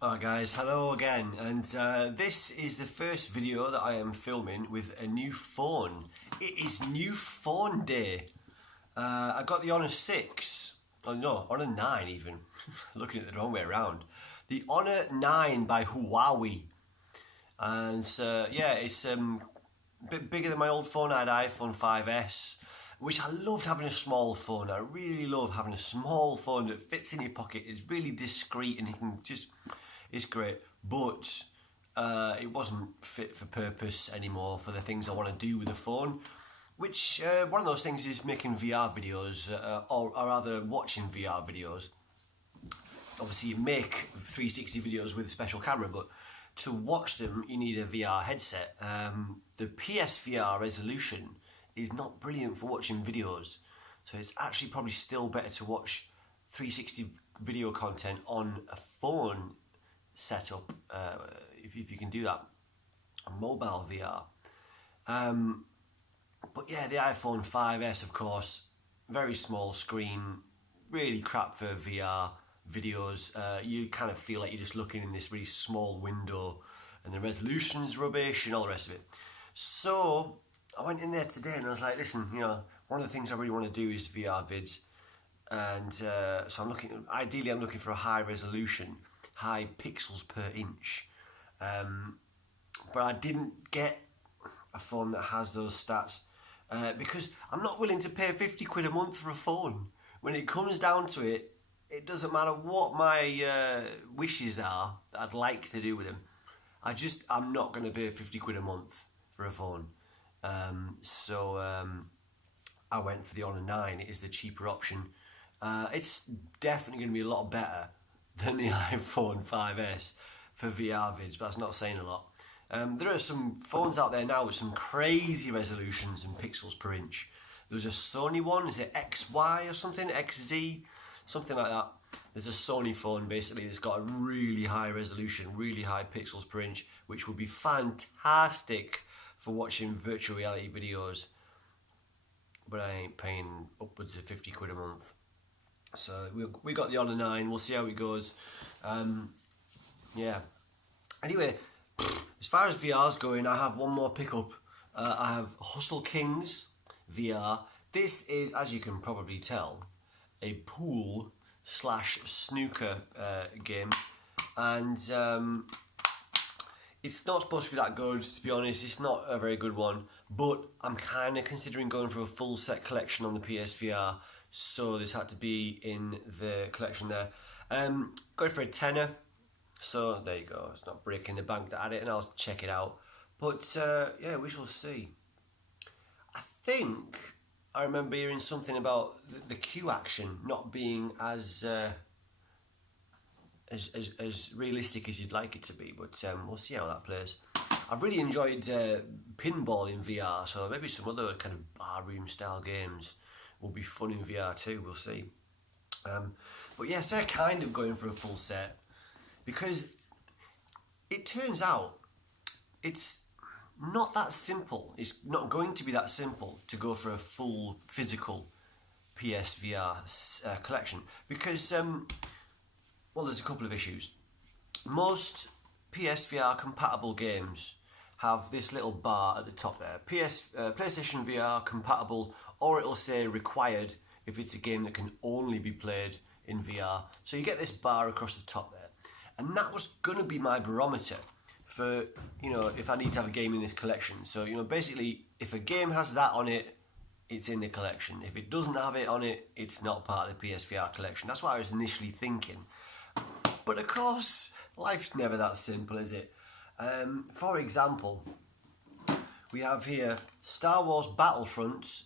Alright guys, hello again, and this is the first video that I am filming with a new phone. It is new phone day. I got the Honor 6, oh no, Honor 9 even, looking at it the wrong way around. The Honor 9 by Huawei, and yeah, it's a bit bigger than my old phone. I had iPhone 5S, which I loved having a small phone. I really love having a small phone that fits in your pocket, is really discreet and you can just... It's great, but it wasn't fit for purpose anymore for the things I want to do with the phone, which one of those things is making VR videos, or rather watching VR videos. Obviously you make 360 videos with a special camera, but to watch them you need a VR headset. The PSVR resolution is not brilliant for watching videos, so it's actually probably still better to watch 360 video content on a phone setup, if you can do that, mobile VR. But yeah, the iPhone 5S, of course, very small screen, really crap for VR videos. You kind of feel like you're just looking in this really small window, and the resolution's rubbish and all the rest of it. So I went in there today and I was like, listen, you know, one of the things I really want to do is VR vids, and so ideally I'm looking for a high resolution, high pixels per inch, but I didn't get a phone that has those stats, because I'm not willing to pay 50 quid a month for a phone. When it comes down to it, it doesn't matter what my wishes are that I'd like to do with them, I'm not going to pay 50 quid a month for a phone. So I went for the Honor 9. It is the cheaper option. It's definitely going to be a lot better than the iPhone 5S for VR vids, but that's not saying a lot. There are some phones out there now with some crazy resolutions and pixels per inch. There's a Sony one, is it XY or something, XZ, something like that. There's a Sony phone basically that's got a really high resolution, really high pixels per inch, which would be fantastic for watching virtual reality videos, but I ain't paying upwards of 50 quid a month. So we got the Honor 9, we'll see how it goes. Yeah. Anyway, as far as VR's going, I have one more pickup. I have Hustle Kings VR. This is, as you can probably tell, a pool / snooker game, and it's not supposed to be that good, to be honest. It's not a very good one, but I'm kind of considering going for a full set collection on the PSVR, so this had to be in the collection there. Going for a tenner, so there you go. It's not breaking the bank to add it, and I'll check it out. But yeah, we shall see. I think I remember hearing something about the queue action not being as realistic as you'd like it to be, but we'll see how that plays. I've really enjoyed pinball in VR, so maybe some other kind of barroom style games will be fun in VR too, we'll see. But yeah, so kind of going for a full set, because it turns out it's not that simple. It's not going to be that simple to go for a full physical PSVR collection, because well, there's a couple of issues. Most PSVR compatible games have this little bar at the top there, PlayStation VR compatible, or it'll say required if it's a game that can only be played in VR. So you get this bar across the top there, and that was going to be my barometer for, you know, if I need to have a game in this collection. So, you know, basically if a game has that on it, it's in the collection. If it doesn't have it on it, it's not part of the PSVR collection. That's what I was initially thinking. But of course, life's never that simple, is it? For example, we have here Star Wars Battlefront.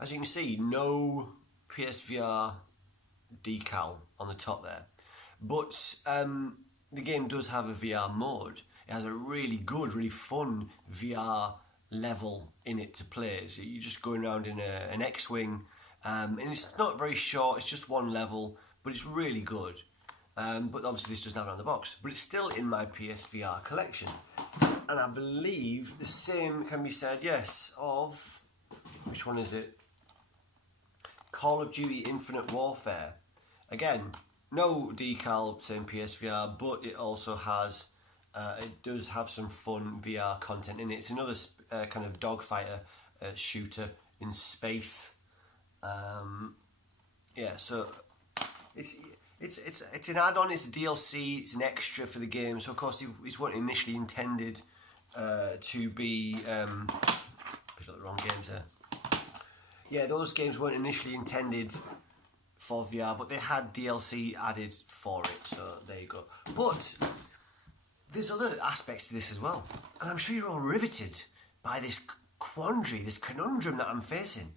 As you can see, no PSVR decal on the top there. But the game does have a VR mode. It has a really good, really fun VR level in it to play. So you're just going around in an X-Wing, and it's not very short, it's just one level, but it's really good. But obviously this doesn't have it on the box, but it's still in my PSVR collection. And I believe the same can be said, yes, of, which one is it? Call of Duty Infinite Warfare. Again, no decal saying PSVR, but it also has, it does have some fun VR content in it. It's another kind of dogfighter shooter in space. Yeah, so it's it's an add-on. It's a DLC. It's an extra for the game. So of course it wasn't initially intended to be. Picked up the wrong games there. Yeah, those games weren't initially intended for VR, but they had DLC added for it. So there you go. But there's other aspects to this as well, and I'm sure you're all riveted by this quandary, this conundrum that I'm facing.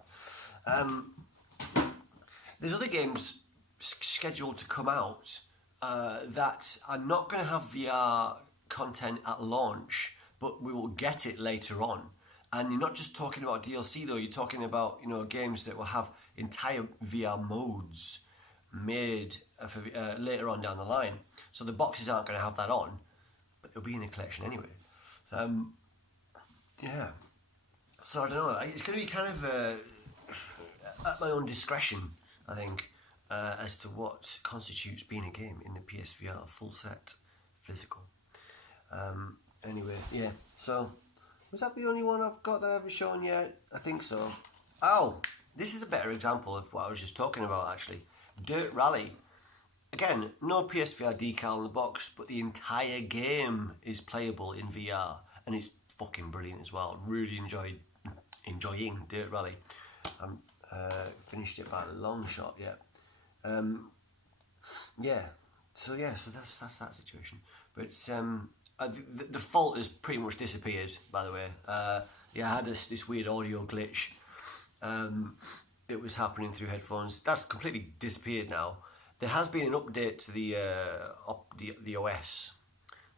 There's other games scheduled to come out that are not going to have VR content at launch, but we will get it later on. And you're not just talking about DLC though, you're talking about, you know, games that will have entire VR modes made for, later on down the line. So the boxes aren't going to have that on, but they'll be in the collection anyway. Yeah. So I don't know, it's going to be kind of at my own discretion, I think, as to what constitutes being a game in the PSVR full set physical. Anyway, yeah, so was that the only one I've got that I haven't shown yet? I think so. Oh, this is a better example of what I was just talking about actually. Dirt Rally. Again, no PSVR decal in the box, but the entire game is playable in VR, and it's fucking brilliant as well. Really enjoying Dirt Rally. Finished it by a long shot, yeah. Yeah. So that's that situation. But the fault has pretty much disappeared, by the way. Yeah, I had this weird audio glitch that was happening through headphones. That's completely disappeared now. There has been an update to the OS.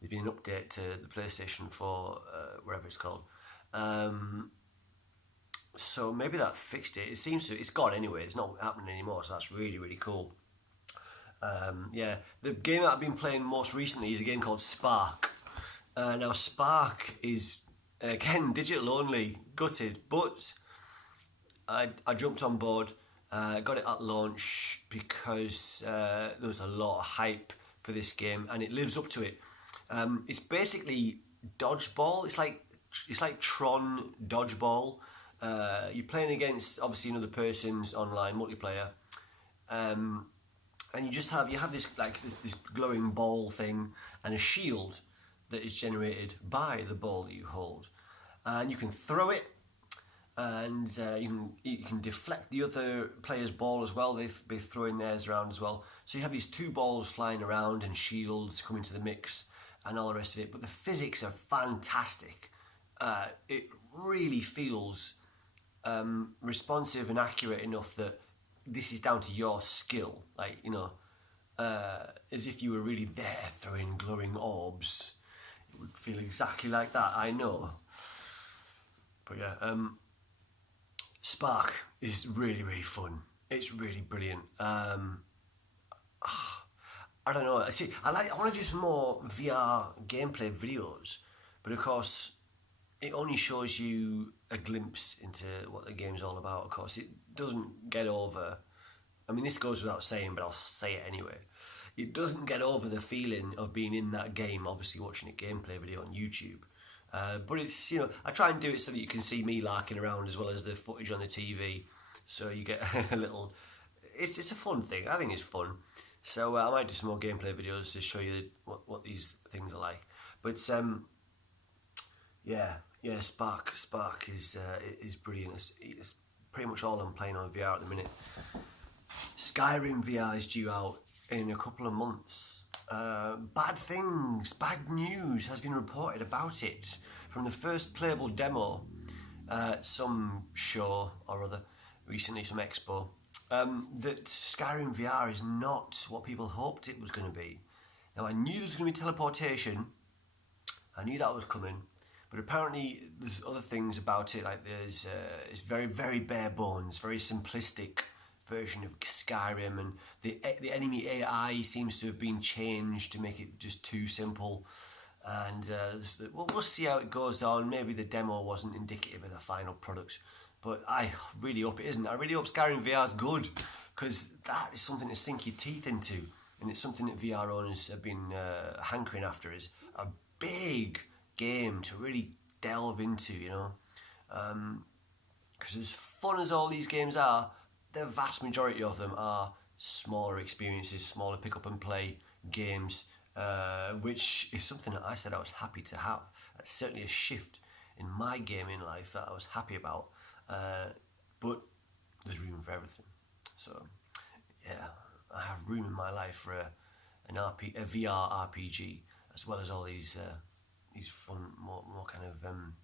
There's been an update to the PlayStation 4, wherever it's called. So maybe that fixed it. It seems to. It's gone anyway. It's not happening anymore. So that's really, really cool. Yeah, the game that I've been playing most recently is a game called Spark. Now Spark is again digital only, gutted, but I jumped on board, got it at launch because there was a lot of hype for this game, and it lives up to it. It's basically dodgeball. It's like Tron dodgeball. You're playing against obviously another person's online multiplayer. And you have this this glowing ball thing and a shield that is generated by the ball that you hold, and you can throw it, and you can deflect the other player's ball as well. They've been throwing theirs around as well. So you have these two balls flying around and shields coming to the mix and all the rest of it. But the physics are fantastic. It really feels responsive and accurate enough that this is down to your skill, like, you know, as if you were really there throwing glowing orbs. It would feel exactly like that, I know. But yeah, Spark is really, really fun. It's really brilliant. I don't know. I want to do some more VR gameplay videos, but of course, it only shows you a glimpse into what the game's all about. Of course, it doesn't get over. I mean, this goes without saying, but I'll say it anyway. It doesn't get over the feeling of being in that game, obviously watching a gameplay video on YouTube. But it's, you know, I try and do it so that you can see me larking around as well as the footage on the TV. So you get a little... It's a fun thing. I think it's fun. So I might do some more gameplay videos to show you what these things are like. But yeah, Spark is brilliant. It's pretty much all I'm playing on VR at the minute. Skyrim VR is due out in a couple of months. Bad news has been reported about it from the first playable demo at some show or other recently, some expo, that Skyrim VR is not what people hoped it was going to be. Now, I knew there was going to be teleportation. I knew that was coming. But apparently there's other things about it, like it's very, very bare bones, very simplistic version of Skyrim, and the enemy AI seems to have been changed to make it just too simple. And we'll see how it goes on. Maybe the demo wasn't indicative of the final product, but I really hope it isn't. I really hope Skyrim VR is good, because that is something to sink your teeth into and it's something that VR owners have been hankering after, is a big game to really delve into, you know. Because as fun as all these games are, the vast majority of them are smaller experiences, smaller pick up and play games, which is something that I said I was happy to have. That's certainly a shift in my gaming life that I was happy about, but there's room for everything. So yeah, I have room in my life for a VR RPG, as well as all these fun, more kind of I don't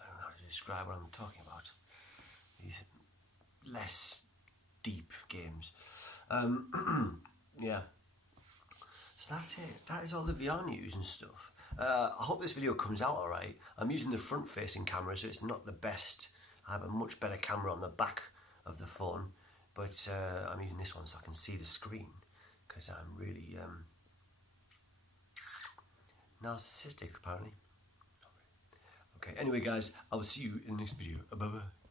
know how to describe what I'm talking about. These less deep games. Yeah. So that's it. That is all the VR news and stuff. I hope this video comes out alright. I'm using the front facing camera, so it's not the best. I have a much better camera on the back of the phone, but I'm using this one so I can see the screen, because I'm really narcissistic apparently. Okay, anyway guys, I will see you in the next video. Bye bye.